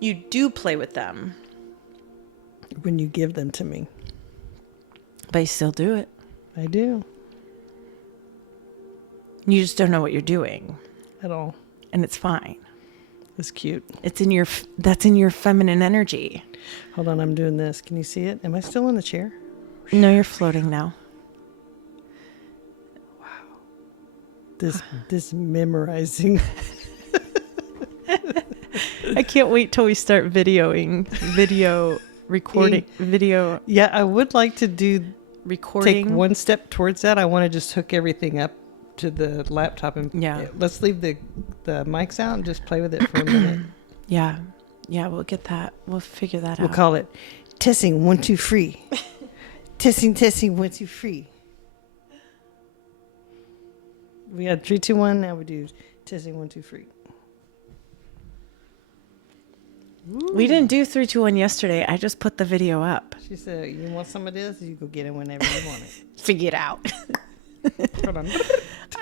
You do play with them. When you give them to me. But you still do it. I do. You just don't know what you're doing. At all. And it's fine. It's cute. It's in that's in your feminine energy. Hold on, I'm doing this. Can you see it? Am I still in the chair? No, you're floating now. This memorizing. I can't wait till we start video recording, video. Yeah, I would like to do recording. Take one step towards that. I want to just hook everything up to the laptop and let's leave the mics out and just play with it for a minute. Yeah, we'll get that. We'll figure that out. We'll call it testing 1 2 3. testing 1 2 3. We had 3 2 1. Now we do testing 1 2 3. Ooh. We didn't do 3 2 1 yesterday. I just put the video up. She said, "You want some of this? You go get it whenever you want it. Figure it out." Hold on.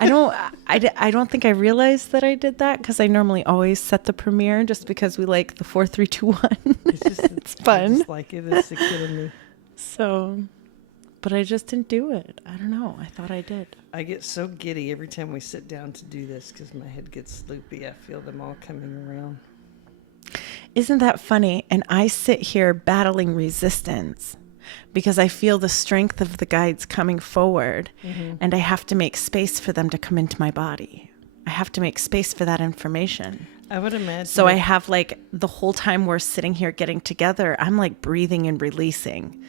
I don't think I realized that I did that because I normally always set the premiere just because we like the 4 3 2 1. It's fun. I just like it. It's a kid in me. So, but I just didn't do it. I don't know. I thought I did. I get so giddy every time we sit down to do this because my head gets loopy. I feel them all coming around. Isn't that funny? And I sit here battling resistance because I feel the strength of the guides coming forward, and I have to make space for them to come into my body. I have to make space for that information. I would imagine. So I have like the whole time we're sitting here getting together, I'm like breathing and releasing.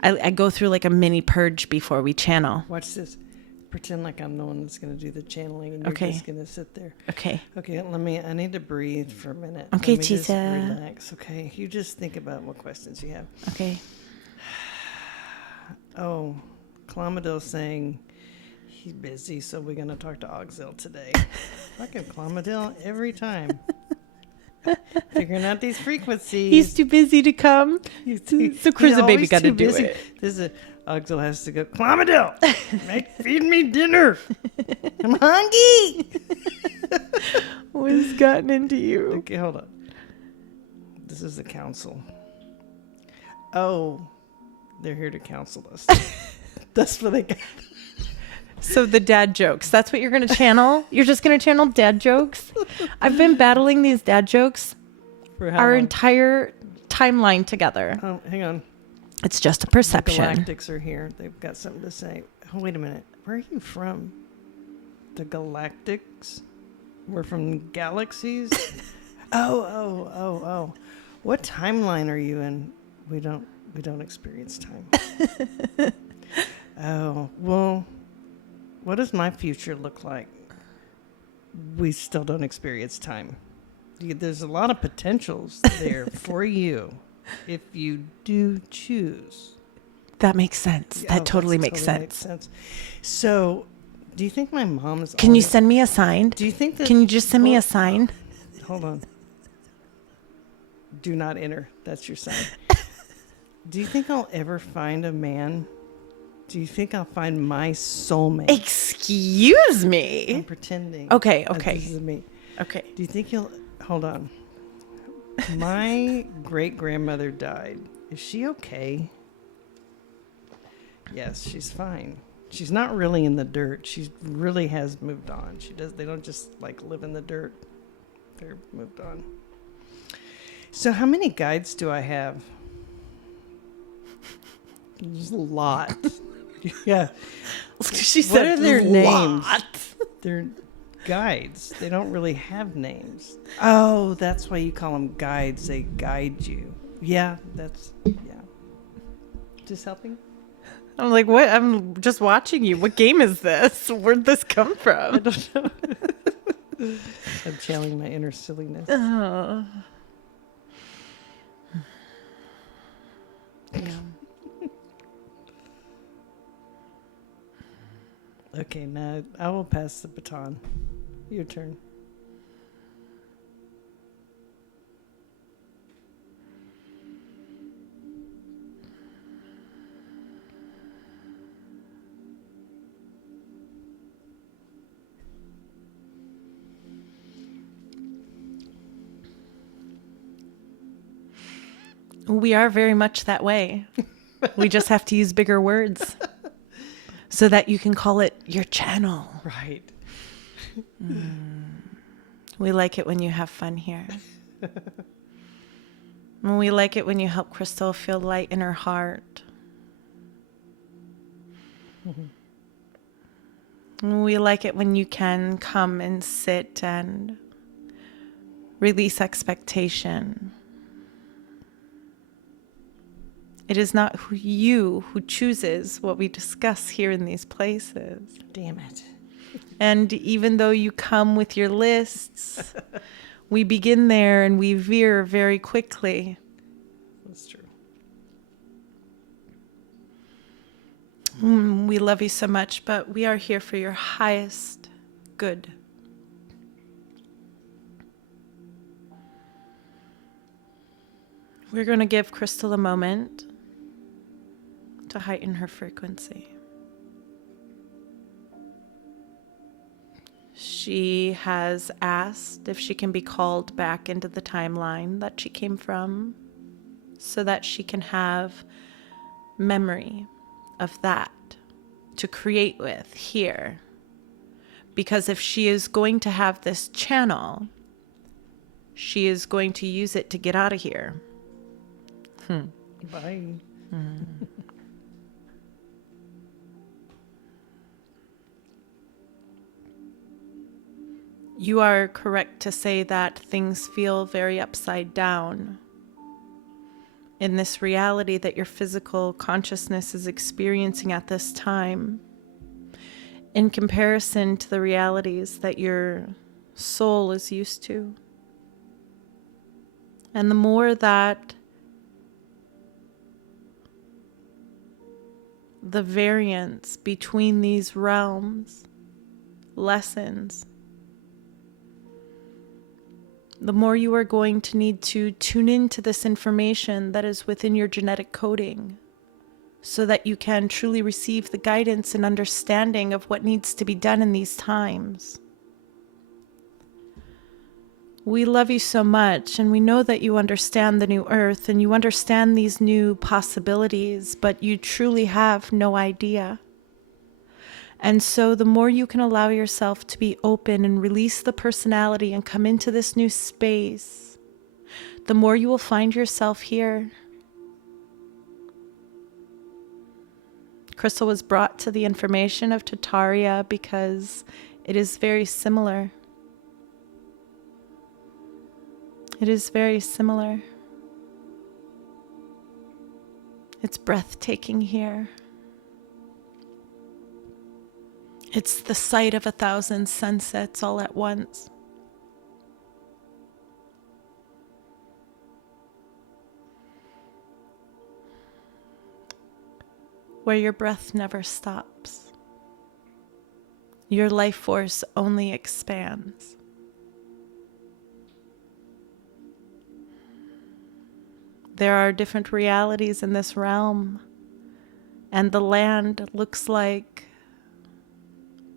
I go through like a mini purge before we channel. Watch this. Pretend like I'm the one that's going to do the channeling, and you're just going to sit there. Okay. Okay, I need to breathe for a minute. Okay, let me just Tita. relax, okay? You just think about what questions you have. Okay. Oh, Clomidil's saying he's busy, so we're going to talk to Auxil today. Fucking Clomidil every time. Figuring out these frequencies. He's too busy to come. So Cruiser Baby got to do it. This is Auxil has to go. Clomidil, feed me dinner. I'm hungry. What's gotten into you? Okay, hold on. This is the council. Oh, they're here to counsel us. That's what they got. So the dad jokes. That's what you're going to channel? You're just going to channel dad jokes? I've been battling these dad jokes For how our long? entire timeline together. Oh, hang on. It's just a perception. The Galactics are here. They've got something to say. Oh, wait a minute. Where are you from? The Galactics? We're from galaxies? Oh. What timeline are you in? We don't experience time. Oh, well, what does my future look like? We still don't experience time. There's a lot of potentials there for you if you do choose. That makes sense. That totally makes sense. So, do you think my mom is... Can you send me a sign? Do you think that... Can you just send me a sign? Hold on. Do not enter. That's your sign. Do you think I'll ever find a man? Do you think I'll find my soulmate? Excuse me. I'm pretending. Okay. This is me. Okay. Do you think you'll... Hold on. My great-grandmother died. Is she okay? Yes, she's fine. She's not really in the dirt. She really has moved on. They don't just like live in the dirt. They're moved on. So how many guides do I have? There's a lot. Yeah. She said, what are their names? Lot. They're guides. They don't really have names. Oh, that's why you call them guides. They guide you. Yeah, yeah. Just helping? I'm like, what? I'm just watching you. What game is this? Where'd this come from? I don't know. I'm channeling my inner silliness. Oh. Yeah. Okay, now I will pass the baton. Your turn. We are very much that way. We just have to use bigger words so that you can call it your channel. Right. We like it when you have fun here. And we like it when you help Crystal feel light in her heart. And we like it when you can come and sit and release expectation. It is not you who chooses what we discuss here in these places. Damn it. And even though you come with your lists, we begin there and we veer very quickly. That's true. We love you so much, but we are here for your highest good. We're going to give Crystal a moment to heighten her frequency. She has asked if she can be called back into the timeline that she came from so that she can have memory of that to create with here. Because if she is going to have this channel, she is going to use it to get out of here. Bye. You are correct to say that things feel very upside down in this reality that your physical consciousness is experiencing at this time, in comparison to the realities that your soul is used to. And the more that the variance between these realms lessens, the more you are going to need to tune into this information that is within your genetic coding so that you can truly receive the guidance and understanding of what needs to be done in these times. We love you so much, and we know that you understand the new earth and you understand these new possibilities, but you truly have no idea. And so the more you can allow yourself to be open and release the personality and come into this new space, the more you will find yourself here. Crystal was brought to the information of Tataria because it is very similar. It is very similar. It's breathtaking here. It's the sight of 1,000 sunsets all at once. Where your breath never stops. Your life force only expands. There are different realities in this realm, and the land looks like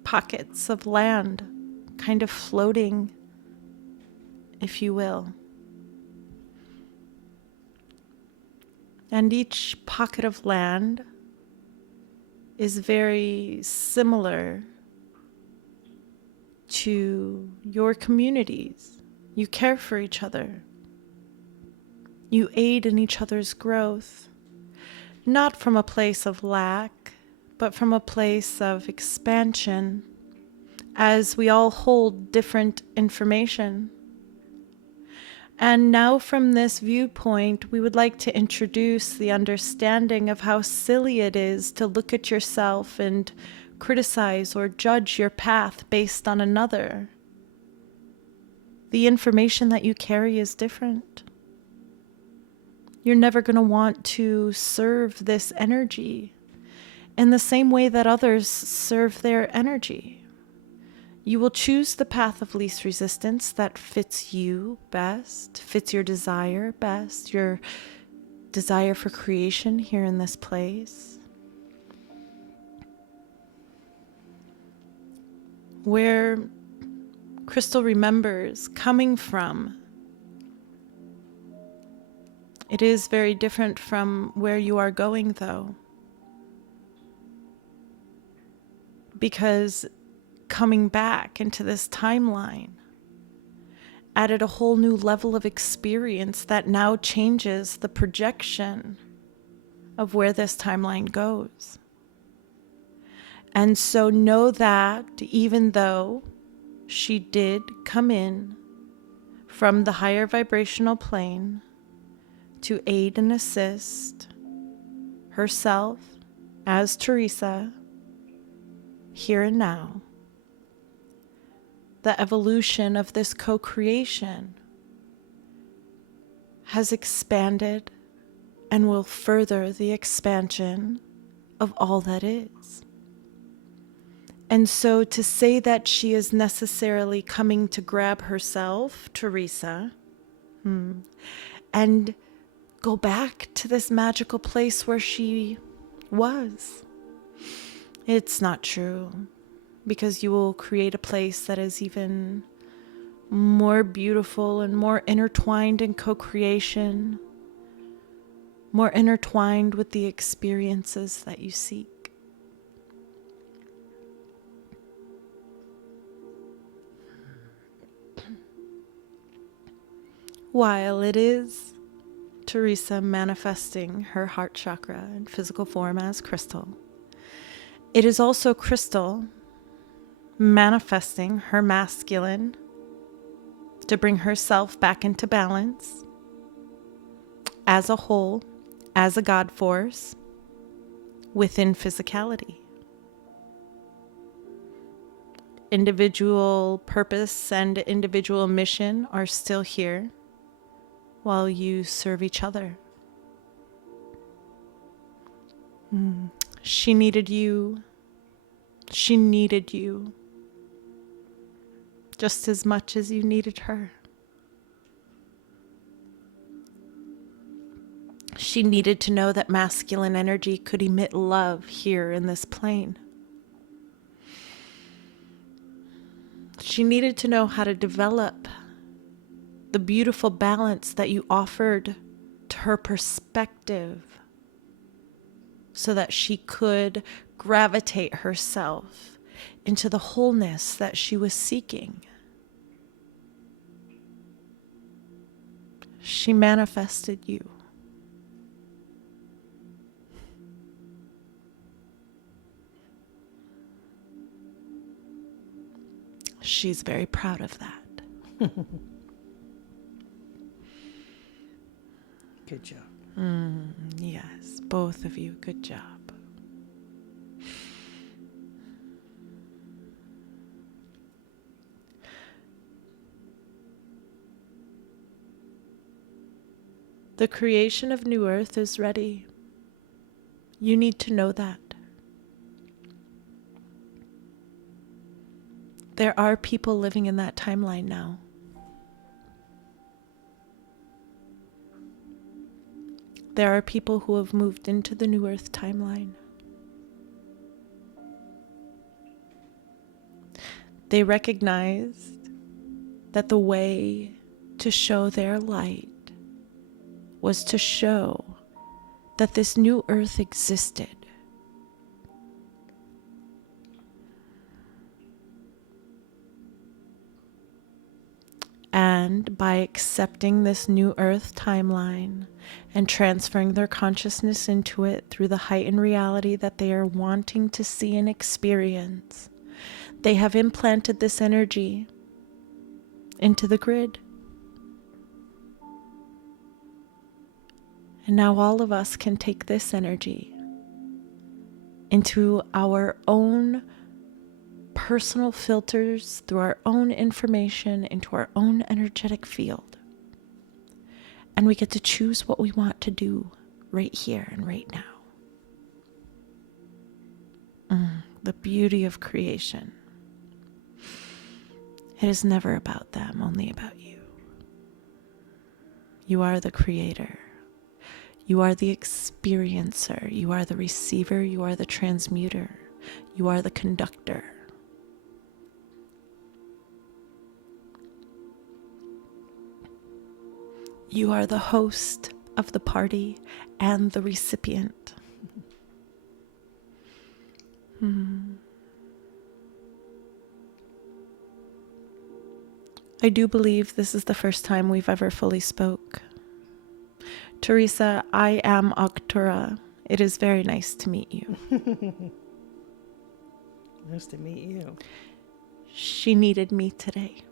pockets of land, kind of floating, if you will. And each pocket of land is very similar to your communities. You care for each other. You aid in each other's growth, not from a place of lack, but from a place of expansion, as we all hold different information. And now from this viewpoint, we would like to introduce the understanding of how silly it is to look at yourself and criticize or judge your path based on another. The information that you carry is different. You're never going to want to serve this energy in the same way that others serve their energy. You will choose the path of least resistance that fits you best, fits your desire best, your desire for creation here in this place. Where Crystal remembers coming from It is very different from where you are going, though, because coming back into this timeline added a whole new level of experience that now changes the projection of where this timeline goes. And so know that even though she did come in from the higher vibrational plane to aid and assist herself as Teresa here and now, the evolution of this co-creation has expanded and will further the expansion of all that is. And so to say that she is necessarily coming to grab herself, Teresa, and go back to this magical place where she was, it's not true. Because you will create a place that is even more beautiful and more intertwined in co-creation, more intertwined with the experiences that you seek. While it is Teresa manifesting her heart chakra in physical form as Crystal, it is also Crystal manifesting her masculine to bring herself back into balance as a whole, as a God force within physicality. Individual purpose and individual mission are still here while you serve each other. She needed you. She needed you just as much as you needed her. She needed to know that masculine energy could emit love here in this plane. She needed to know how to develop the beautiful balance that you offered to her perspective so that she could gravitate herself into the wholeness that she was seeking. She manifested you. She's very proud of that. Good job. Yes, both of you, good job. The creation of New Earth is ready. You need to know that. There are people living in that timeline now. There are people who have moved into the New Earth timeline. They recognized that the way to show their light was to show that this new earth existed. And by accepting this new earth timeline and transferring their consciousness into it through the heightened reality that they are wanting to see and experience, they have implanted this energy into the grid. And now all of us can take this energy into our own personal filters, through our own information, into our own energetic field. And we get to choose what we want to do right here and right now. The beauty of creation. It is never about them, only about you. You are the creator. You are the experiencer. You are the receiver. You are the transmuter. You are the conductor. You are the host of the party and the recipient. I do believe this is the first time we've ever fully spoke. Teresa, I am Octura. It is very nice to meet you. Nice to meet you. She needed me today.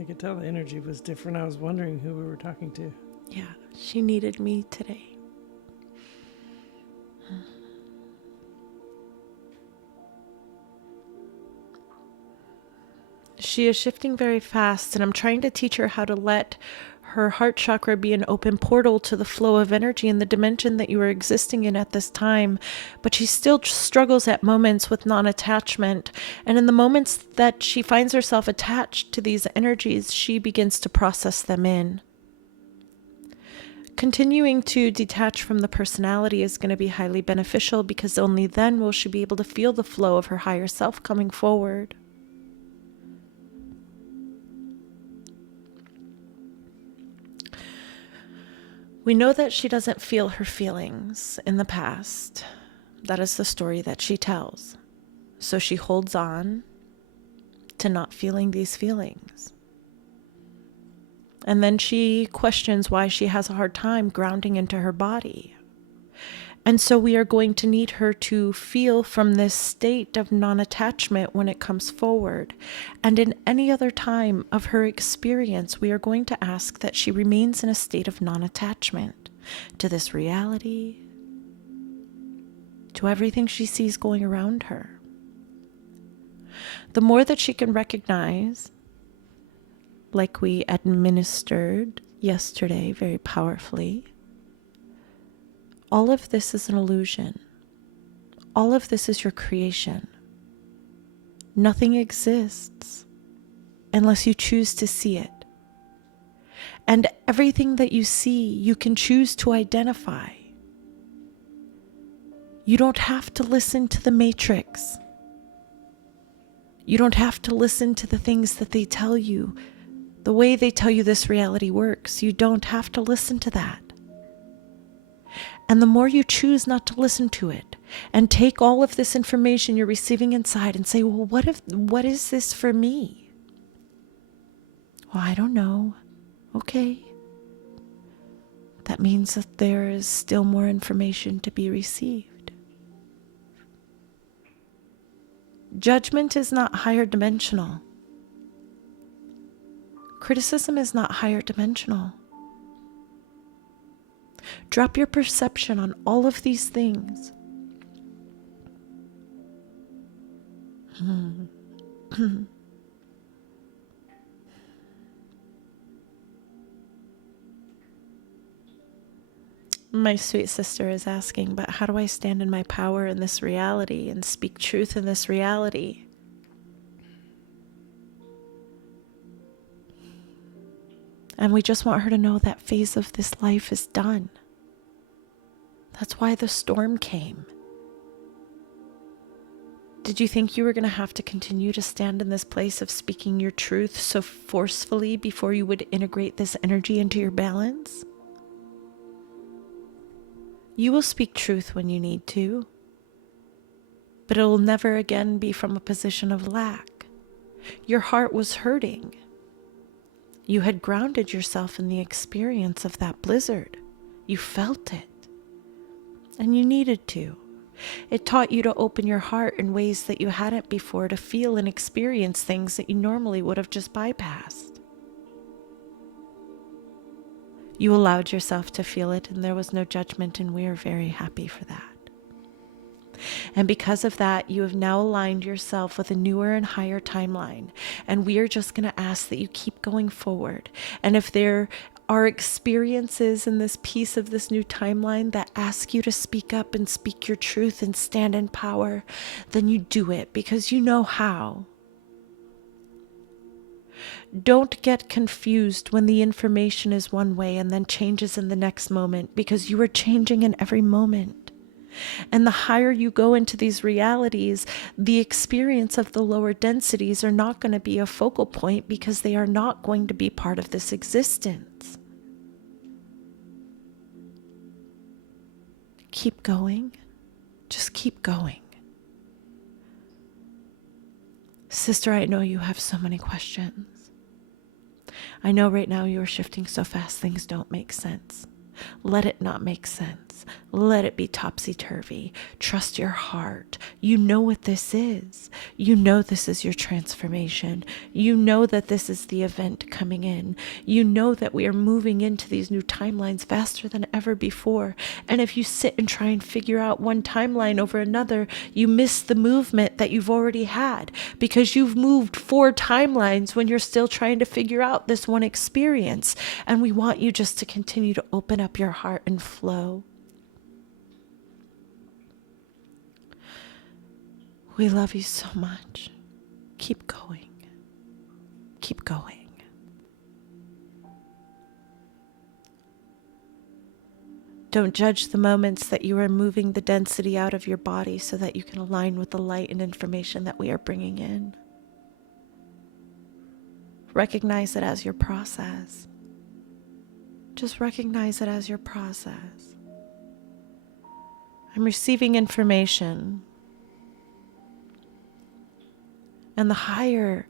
I could tell the energy was different. I was wondering who we were talking to. Yeah, she needed me today. She is shifting very fast, and I'm trying to teach her how to let her heart chakra be an open portal to the flow of energy in the dimension that you are existing in at this time. But she still struggles at moments with non-attachment. And in the moments that she finds herself attached to these energies, she begins to process them in. Continuing to detach from the personality is going to be highly beneficial, because only then will she be able to feel the flow of her higher self coming forward. We know that she doesn't feel her feelings in the past. That is the story that she tells. So she holds on to not feeling these feelings. And then she questions why she has a hard time grounding into her body. And so we are going to need her to feel from this state of non-attachment when it comes forward. And in any other time of her experience, we are going to ask that she remains in a state of non-attachment to this reality, to everything she sees going around her. The more that she can recognize, like we administered yesterday very powerfully, all of this is an illusion. All of this is your creation. Nothing exists unless you choose to see it. And everything that you see, you can choose to identify. You don't have to listen to the matrix. You don't have to listen to the things that they tell you, the way they tell you this reality works. You don't have to listen to that. And the more you choose not to listen to it and take all of this information you're receiving inside and say, well, what is this for me? Well, I don't know. Okay. That means that there is still more information to be received. Judgment is not higher dimensional. Criticism is not higher dimensional. Drop your perception on all of these things. My sweet sister is asking, but how do I stand in my power in this reality and speak truth in this reality? And we just want her to know that phase of this life is done. That's why the storm came. Did you think you were going to have to continue to stand in this place of speaking your truth so forcefully before you would integrate this energy into your balance? You will speak truth when you need to, but it will never again be from a position of lack. Your heart was hurting. You had grounded yourself in the experience of that blizzard. You felt it. And you needed to. It taught you to open your heart in ways that you hadn't before, to feel and experience things that you normally would have just bypassed. You allowed yourself to feel it, and there was no judgment, and we are very happy for that. And because of that, you have now aligned yourself with a newer and higher timeline. And we are just going to ask that you keep going forward. And if there are experiences in this piece of this new timeline that ask you to speak up and speak your truth and stand in power, then you do it because you know how. Don't get confused when the information is one way and then changes in the next moment, because you are changing in every moment. And the higher you go into these realities, the experience of the lower densities are not going to be a focal point, because they are not going to be part of this existence. keep going. Just keep going. Sister, I know you have so many questions. I know right now you are shifting so fast, things don't make sense. Let it not make sense. Let it be topsy-turvy. Trust your heart. You know what this is. You know this is your transformation. You know that this is the event coming in. You know that we are moving into these new timelines faster than ever before. And if you sit and try and figure out one timeline over another, you miss the movement that you've already had because you've moved 4 timelines when you're still trying to figure out this one experience. And we want you just to continue to open up your heart and flow. We love you so much. Keep going. Keep going. Don't judge the moments that you are moving the density out of your body so that you can align with the light and information that we are bringing in. Recognize it as your process. Just recognize it as your process. I'm receiving information. And the higher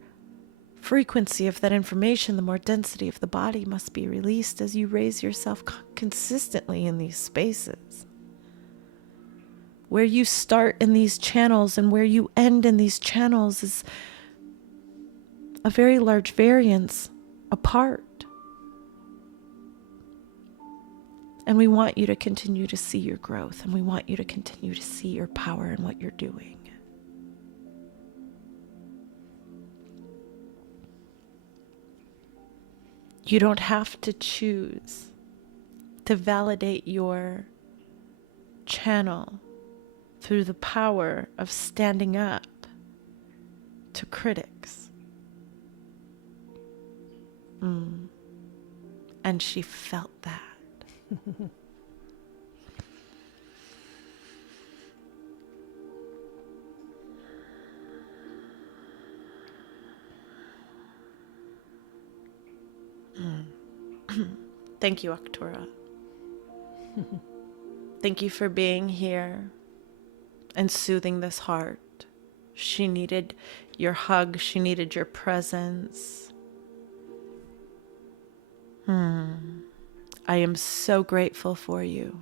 frequency of that information, the more density of the body must be released as you raise yourself consistently in these spaces. Where you start in these channels and where you end in these channels is a very large variance apart. And we want you to continue to see your growth, and we want you to continue to see your power in what you're doing. You don't have to choose to validate your channel through the power of standing up to critics. And she felt that. Thank you, Arctura. Thank you for being here and soothing this heart. She needed your hug. She needed your presence. I am so grateful for you.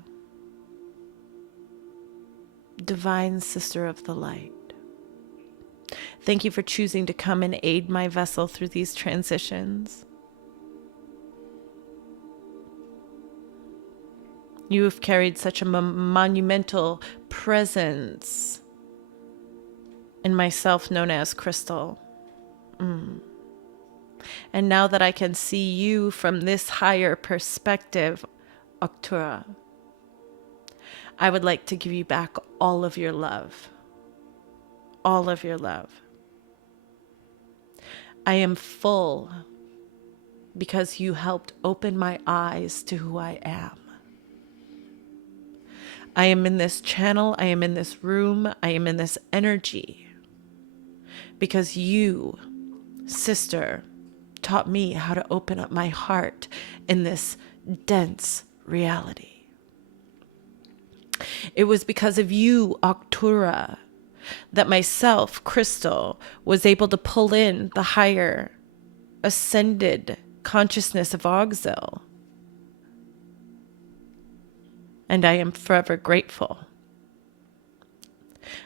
Divine Sister of the Light. Thank you for choosing to come and aid my vessel through these transitions. You have carried such a monumental presence in myself known as Crystal. And now that I can see you from this higher perspective, Arctura, I would like to give you back all of your love. All of your love. I am full because you helped open my eyes to who I am. I am in this channel, I am in this room, I am in this energy because you, sister, taught me how to open up my heart in this dense reality. It was because of you, Arctura, that myself, Crystal, was able to pull in the higher ascended consciousness of Auxil. And I am forever grateful.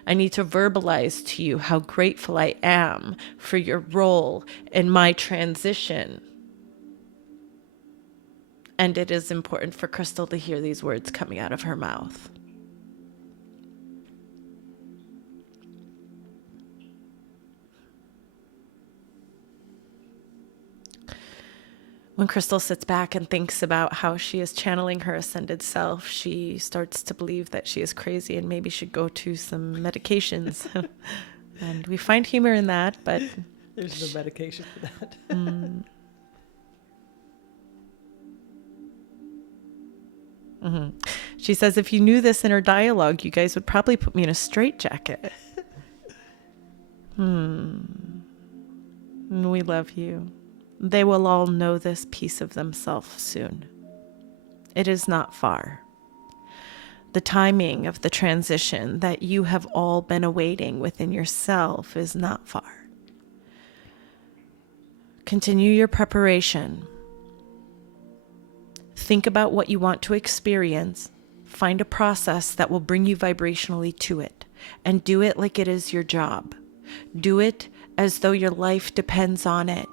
I need to verbalize to you how grateful I am for your role in my transition. And it is important for Crystal to hear these words coming out of her mouth. When Crystal sits back and thinks about how she is channeling her ascended self, she starts to believe that she is crazy and maybe should go to some medications. And we find humor in that, but... There's no medication for that. She says, if you knew this inner dialogue, you guys would probably put me in a straitjacket. We love you. They will all know this piece of themselves soon. It is not far. The timing of the transition that you have all been awaiting within yourself is not far. Continue your preparation. Think about what you want to experience. Find a process that will bring you vibrationally to it, and do it like it is your job. Do it as though your life depends on it.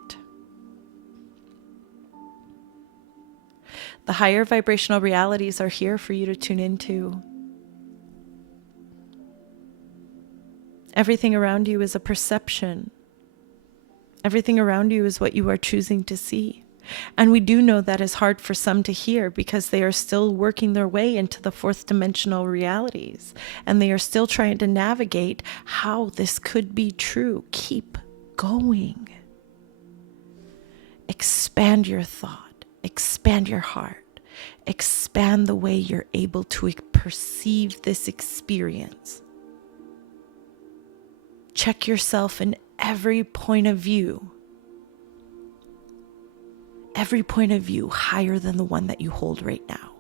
The higher vibrational realities are here for you to tune into. Everything around you is a perception. Everything around you is what you are choosing to see. And we do know that is hard for some to hear because they are still working their way into the fourth dimensional realities. And they are still trying to navigate how this could be true. Keep going. Expand your thought. Expand your heart. Expand the way you're able to perceive this experience. Check yourself in every point of view. Every point of view higher than the one that you hold right now.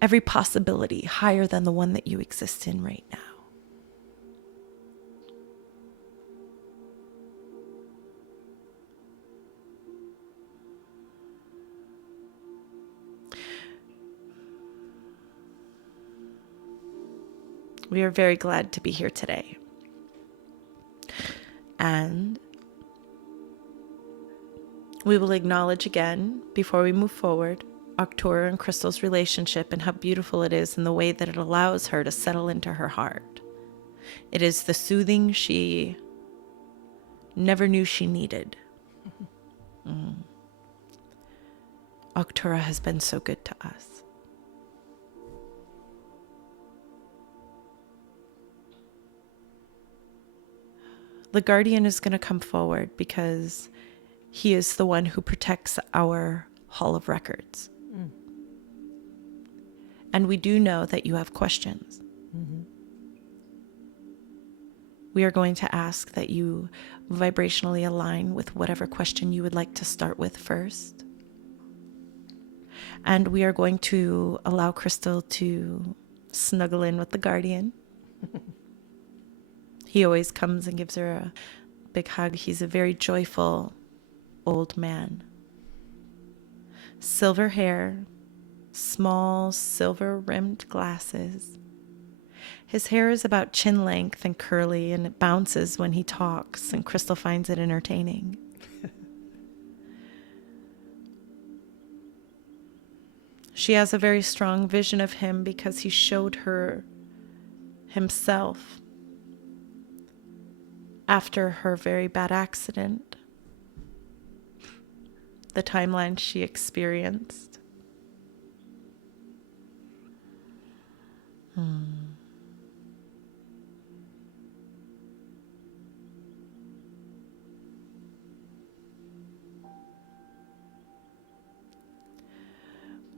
Every possibility higher than the one that you exist in right now. We are very glad to be here today. And we will acknowledge again, before we move forward, Arctura and Crystal's relationship and how beautiful it is in the way that it allows her to settle into her heart. It is the soothing she never knew she needed. Arctura has been so good to us. The guardian is going to come forward because he is the one who protects our Hall of Records. And we do know that you have questions. We are going to ask that you vibrationally align with whatever question you would like to start with first. And we are going to allow Crystal to snuggle in with the guardian. He always comes and gives her a big hug. He's a very joyful old man. Silver hair, small silver-rimmed glasses. His hair is about chin length and curly, and it bounces when he talks, and Crystal finds it entertaining. She has a very strong vision of him because he showed her himself after her very bad accident, the timeline she experienced.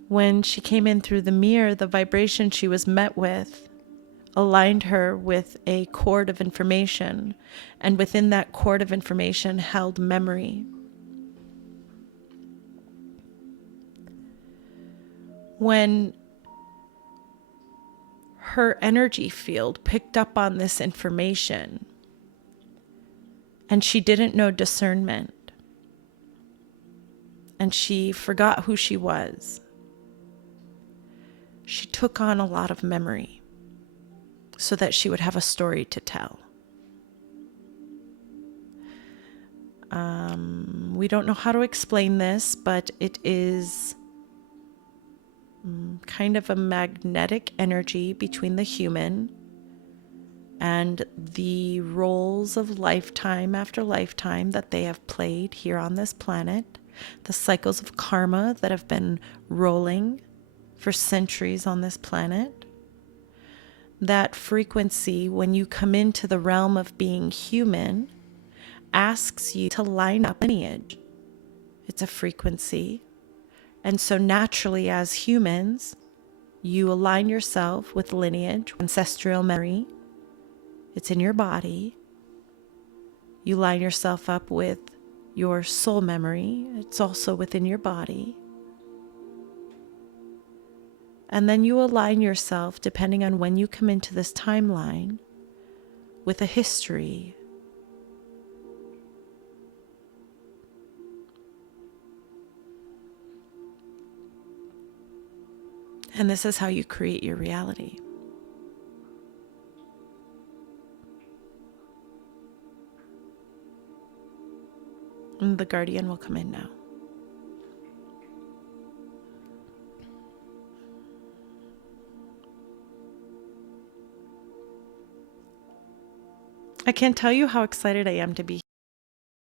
When she came in through the mirror, the vibration she was met with aligned her with a cord of information, and within that cord of information held memory. When her energy field picked up on this information, and she didn't know discernment, and she forgot who she was, she took on a lot of memory so that she would have a story to tell. We don't know how to explain this, but it is kind of a magnetic energy between the human and the roles of lifetime after lifetime that they have played here on this planet, the cycles of karma that have been rolling for centuries on this planet. That frequency, when you come into the realm of being human, asks you to line up lineage. It's a frequency. And so naturally, as humans, you align yourself with lineage, ancestral memory. It's in your body. You line yourself up with your soul memory. It's also within your body. And then you align yourself, depending on when you come into this timeline, with a history. And this is how you create your reality. And the guardian will come in now. I can't tell you how excited I am to be